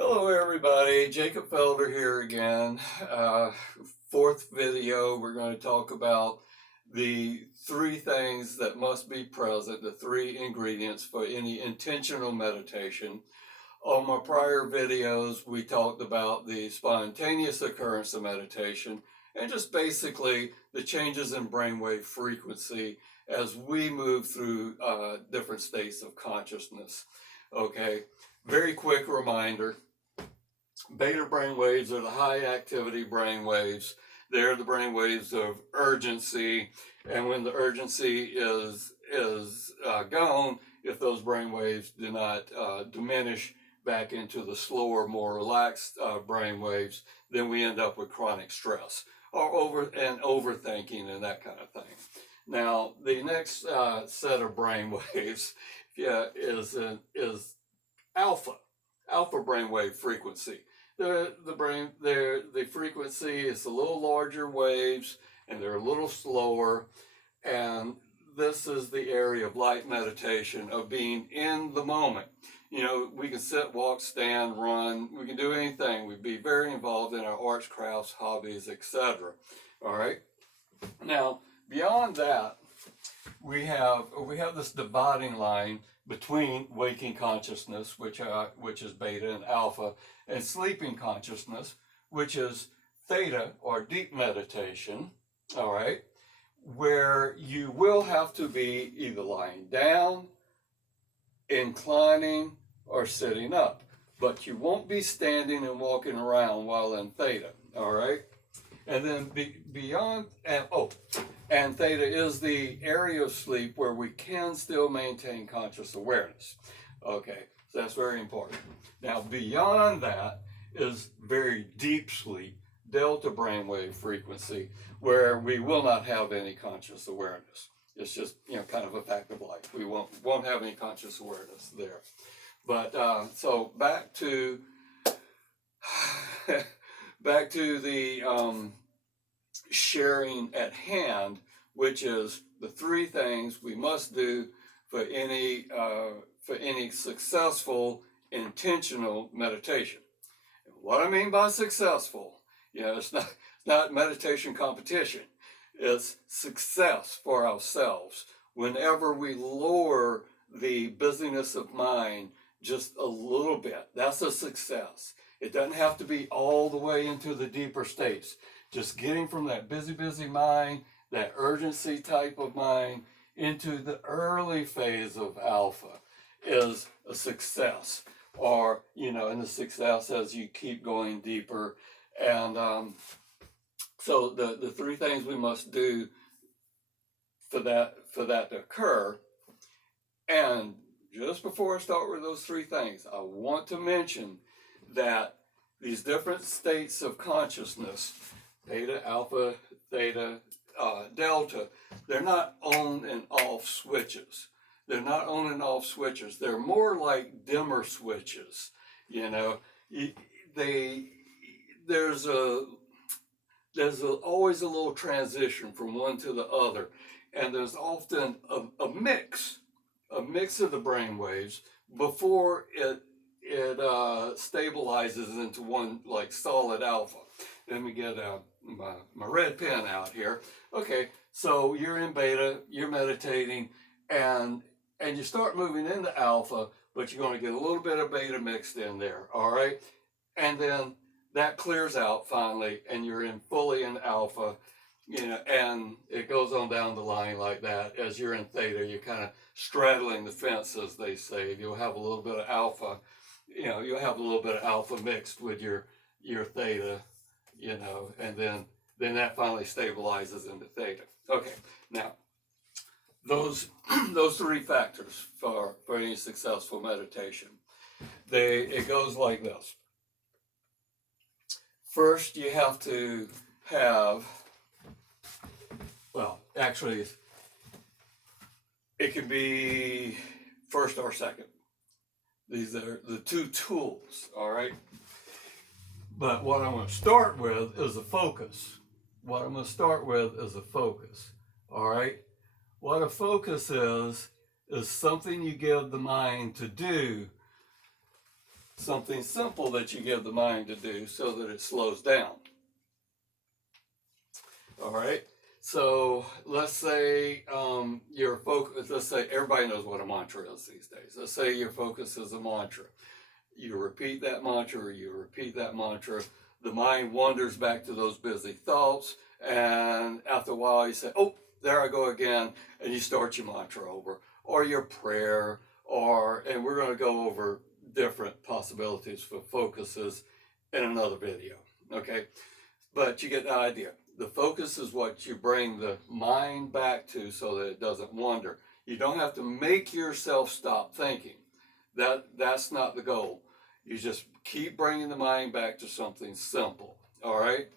Hello everybody, Jacob Felder here again. Fourth video, we're going to talk about the three things that must be present, the three ingredients for any intentional meditation. On my prior videos, we talked about the spontaneous occurrence of meditation and just basically the changes in brainwave frequency as we move through different states of consciousness. Okay, very quick reminder. Beta brain waves are the high activity brain waves. They're the brain waves of urgency, and when the urgency is gone, if those brain waves do not diminish back into the slower, more relaxed brain waves, then we end up with chronic stress or overthinking and that kind of thing. Now, the next set of brain waves is alpha brainwave frequency. The frequency is a little larger waves and they're a little slower, and this is the area of light meditation, of being in the moment. You know, we can sit, walk, stand, run, we can do anything. We'd be very involved in our arts, crafts, hobbies, etc. All right. Now, beyond that, we have this dividing line between waking consciousness, which is beta and alpha, and sleeping consciousness, which is theta, or deep meditation. All right, where you will have to be either lying down, inclining, or sitting up, but you won't be standing and walking around while in theta. All right. And then beyond, and theta is the area of sleep where we can still maintain conscious awareness. Okay, so that's very important. Now, beyond that is very deep sleep, delta brainwave frequency, where we will not have any conscious awareness. It's just, kind of a fact of life. We won't have any conscious awareness there. But so back to the sharing at hand, which is the three things we must do for any successful intentional meditation. What I mean by successful, it's not meditation competition. It's success for ourselves. Whenever we lower the busyness of mind just a little bit, that's a success. It doesn't have to be all the way into the deeper states. Just getting from that busy mind, that urgency type of mind, into the early phase of alpha is a success. Or, and the success as you keep going deeper. And so the three things we must do for that to occur. And just before I start with those three things, I want to mention that these different states of consciousness, beta, alpha, theta, delta, they're not on and off switches. They're not on and off switches. They're more like dimmer switches. There's always a little transition from one to the other, and there's often a mix of the brain waves before it stabilizes into one like solid alpha. Let me get my red pen out here. Okay, so you're in beta, you're meditating, and you start moving into alpha, but you're going to get a little bit of beta mixed in there, all right? And then that clears out finally, and you're fully in alpha, and it goes on down the line like that. As you're in theta, you're kind of straddling the fence, as they say. You'll have a little bit of alpha, you'll have a little bit of alpha mixed with your theta, and then that finally stabilizes into theta. Okay, now, those three factors for any successful meditation, it goes like this. First, you have to have, well, actually, it can be first or second. These are the two tools, all right? But what I'm going to start with is a focus. All right? What a focus is something you give the mind to do something simple that you give the mind to do so that it slows down. All right. So let's say your focus, let's say everybody knows what a mantra is these days. Let's say your focus is a mantra. You repeat that mantra, or you repeat that mantra. The mind wanders back to those busy thoughts. And after a while you say, oh, there I go again. And you start your mantra over, or your prayer, and we're going to go over different possibilities for focuses in another video. Okay. But you get the idea. The focus is what you bring the mind back to so that it doesn't wander. You don't have to make yourself stop thinking. That's not the goal. You just keep bringing the mind back to something simple. All right.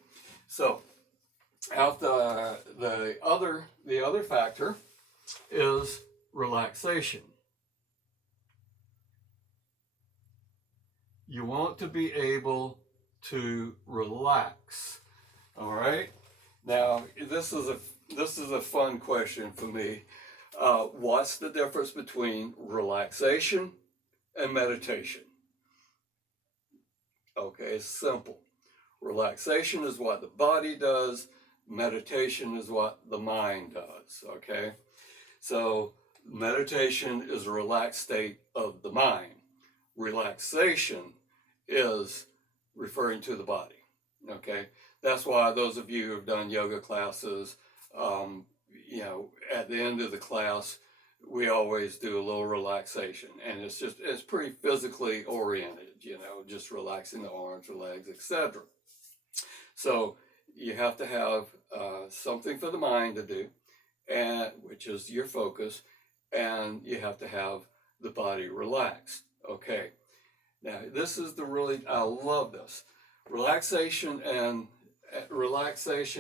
So, the other factor is relaxation. You want to be able to relax. All right. Now, this is a fun question for me. What's the difference between relaxation and meditation? Okay, it's simple. Relaxation is what the body does. Meditation is what the mind does. Okay, so meditation is a relaxed state of the mind. Relaxation is referring to the body. Okay, that's why those of you who have done yoga classes, at the end of the class, we always do a little relaxation, and it's pretty physically oriented, just relaxing the arms or legs, etc. So you have to have something for the mind to do, which is your focus, and you have to have the body relaxed. Okay, now this is I love this. Relaxation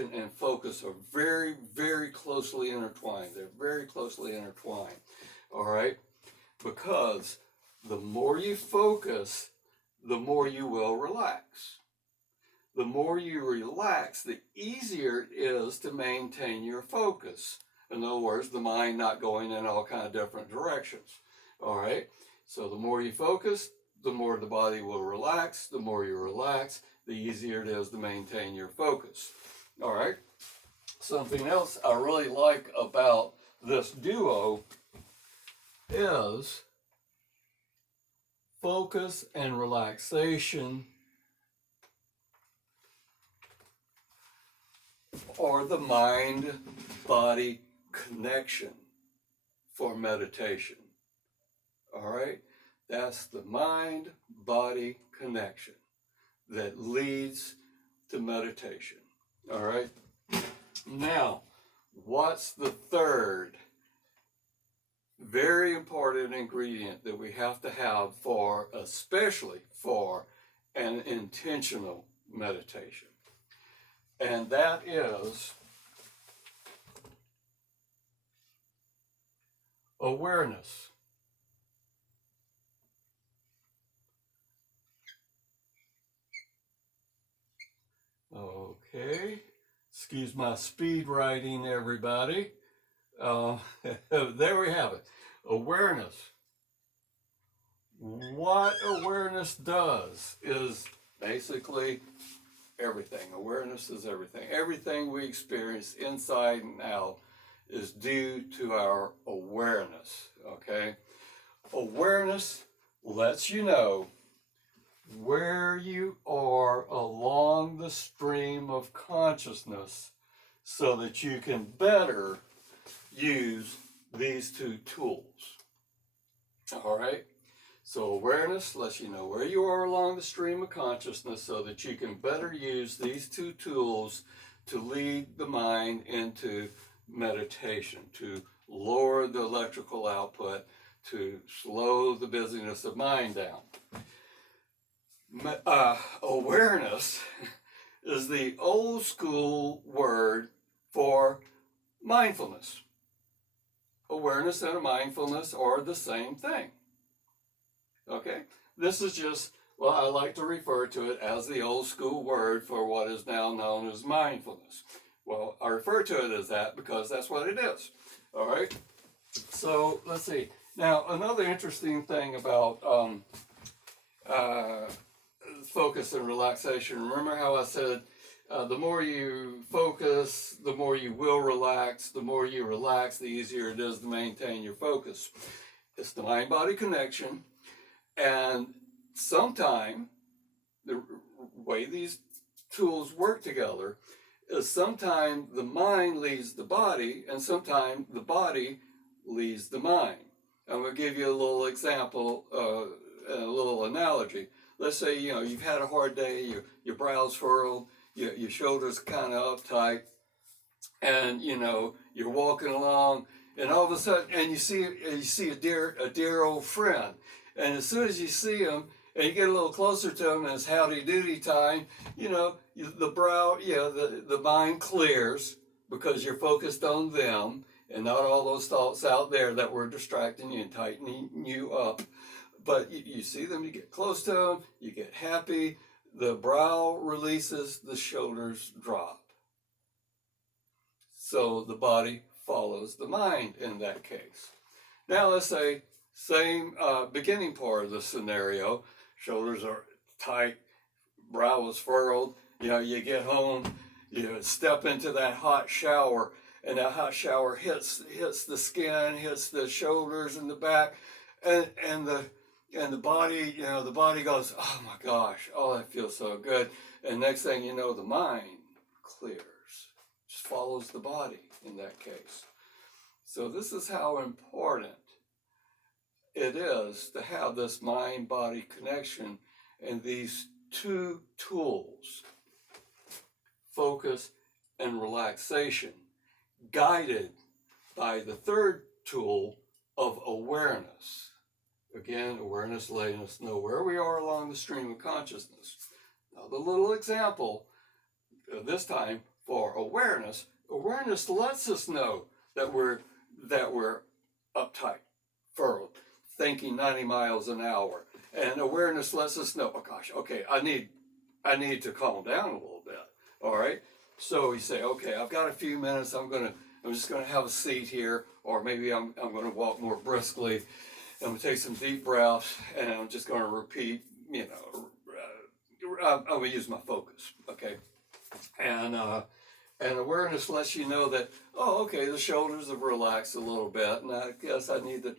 and focus are very, very closely intertwined. They're very closely intertwined. All right? Because the more you focus, the more you will relax. The more you relax, the easier it is to maintain your focus. In other words, the mind not going in all kind of different directions. All right? So the more you focus, the more the body will relax. The more you relax, the easier it is to maintain your focus. All right. Something else I really like about this duo is focus and relaxation, or the mind-body connection for meditation. All right. That's the mind-body connection that leads to meditation. All right. Now, what's the third very important ingredient that we have to have especially for an intentional meditation? And that is awareness. Okay, excuse my speed writing, everybody. There we have it. Awareness. What awareness does is basically everything. Awareness is everything. Everything we experience inside and out is due to our awareness. Okay? Awareness lets you know where you are along the stream of consciousness so that you can better use these two tools. All right? So awareness lets you know where you are along the stream of consciousness so that you can better use these two tools to lead the mind into meditation, to lower the electrical output, to slow the busyness of mind down. Awareness is the old school word for mindfulness. Awareness and mindfulness are the same thing. Okay? This is just, I like to refer to it as the old school word for what is now known as mindfulness. Well, I refer to it as that because that's what it is. All right? So, let's see. Now, another interesting thing about uh, focus and relaxation. Remember how I said the more you focus, the more you will relax. The more you relax, the easier it is to maintain your focus. It's the mind-body connection. And sometime, the way these tools work together is sometimes the mind leads the body, and sometimes the body leads the mind. I'm going to give you a little example, a little analogy. Let's say, you've had a hard day, your brow's furrowed, your shoulders kind of uptight, and, you're walking along, and all of a sudden, and you see a dear old friend. And as soon as you see him, and you get a little closer to him, and it's howdy doody time, the mind clears because you're focused on them and not all those thoughts out there that were distracting you and tightening you up. But you see them, you get close to them, you get happy, the brow releases, the shoulders drop. So the body follows the mind in that case. Now let's say, same beginning part of the scenario, shoulders are tight, brow is furrowed, you get home, you step into that hot shower, and that hot shower hits the skin, hits the shoulders and the back, and the body, the body goes, oh my gosh, oh, that feels so good. And next thing you know, the mind clears, just follows the body in that case. So this is how important it is to have this mind-body connection and these two tools, focus and relaxation, guided by the third tool of awareness. Again, awareness letting us know where we are along the stream of consciousness. Now, the little example, this time for awareness lets us know that we're uptight, furrowed, thinking 90 miles an hour. And awareness lets us know, oh gosh, okay, I need to calm down a little bit. All right. So we say, okay, I've got a few minutes. I'm just gonna have a seat here, or maybe I'm gonna walk more briskly. I'm gonna take some deep breaths, and I'm just gonna repeat. I'm gonna use my focus. Okay. And awareness lets you know that, oh, okay, the shoulders have relaxed a little bit, and I guess I need to,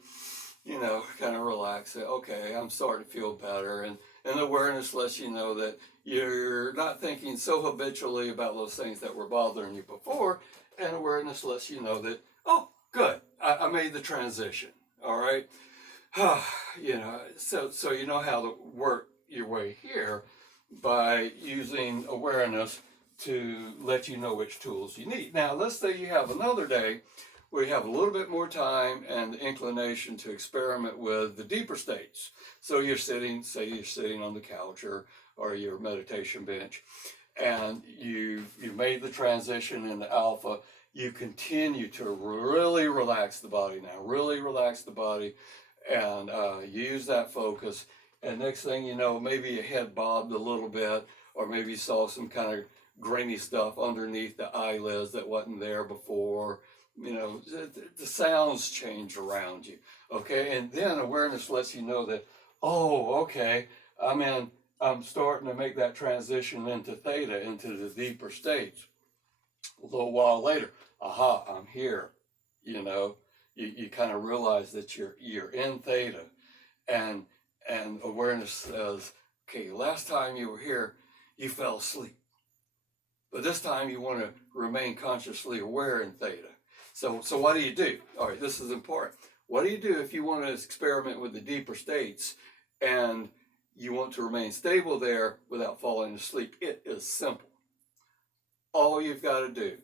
kind of relax it. Okay, I'm starting to feel better. And awareness lets you know that you're not thinking so habitually about those things that were bothering you before. And awareness lets you know that, oh, good, I made the transition. All right. So you know how to work your way here by using awareness to let you know which tools you need. Now, let's say you have another day where you have a little bit more time and the inclination to experiment with the deeper states. So you're sitting on the couch or your meditation bench, and you made the transition into alpha. You continue to really relax the body now, really relax the body, and use that focus. And next thing you know, maybe your head bobbed a little bit, or maybe you saw some kind of grainy stuff underneath the eyelids that wasn't there before. The sounds change around you. Okay, and then awareness lets you know that, oh, okay, I'm starting to make that transition into theta, into the deeper states. A little while later, aha, I'm here. You kind of realize that you're in theta, and awareness says, okay, last time you were here, you fell asleep. But this time you want to remain consciously aware in theta. So what do? All right, this is important. What do you do if you want to experiment with the deeper states and you want to remain stable there without falling asleep? It is simple. All you've got to do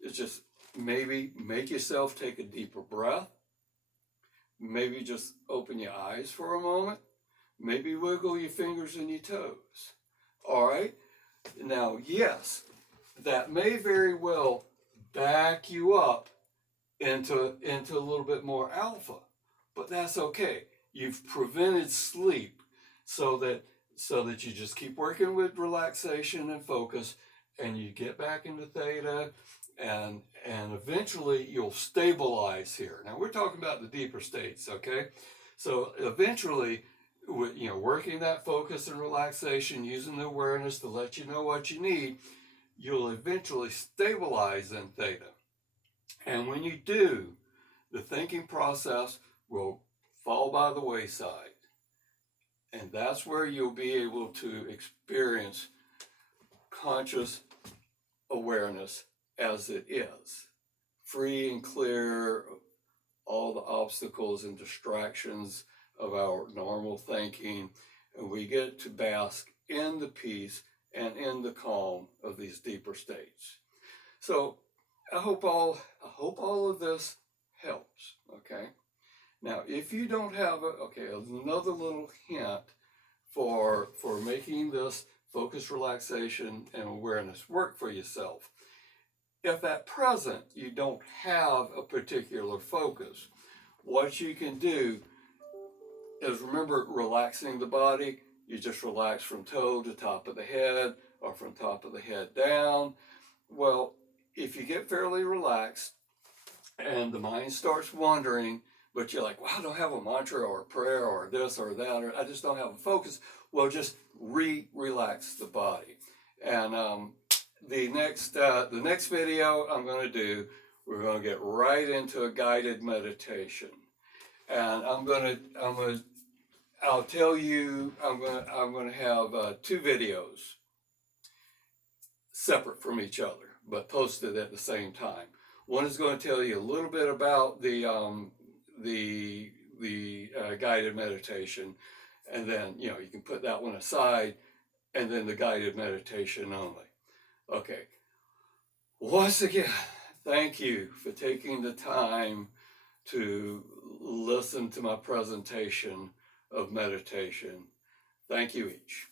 is just maybe make yourself take a deeper breath. Maybe just open your eyes for a moment. Maybe wiggle your fingers and your toes. All right? Now, yes, that may very well back you up into a little bit more alpha, but that's okay. You've prevented sleep so that you just keep working with relaxation and focus, and you get back into theta, and eventually you'll stabilize here. Now we're talking about the deeper states, okay? So eventually working that focus and relaxation, using the awareness to let you know what you need, you'll eventually stabilize in theta. And when you do, the thinking process will fall by the wayside. And that's where you'll be able to experience conscious awareness as it is, free and clear of all the obstacles and distractions of our normal thinking, and we get to bask in the peace and in the calm of these deeper states. So I hope all of this helps. Okay. Now, if you don't have another little hint for making this focus, relaxation, and awareness work for yourself. If at present you don't have a particular focus, what you can do is, remember, relaxing the body. You just relax from toe to top of the head, or from top of the head down. Well, if you get fairly relaxed and the mind starts wandering, but you're like, well, I don't have a mantra or a prayer or this or that, or I just don't have a focus. Well, just relax the body. And the next video I'm going to do, we're going to get right into a guided meditation. And I'll tell you, I'm going to have 2 videos separate from each other, but posted at the same time. One is going to tell you a little bit about the guided meditation, and then you can put that one aside, and then the guided meditation only. Okay. Once again, thank you for taking the time to listen to my presentation of meditation. Thank you each.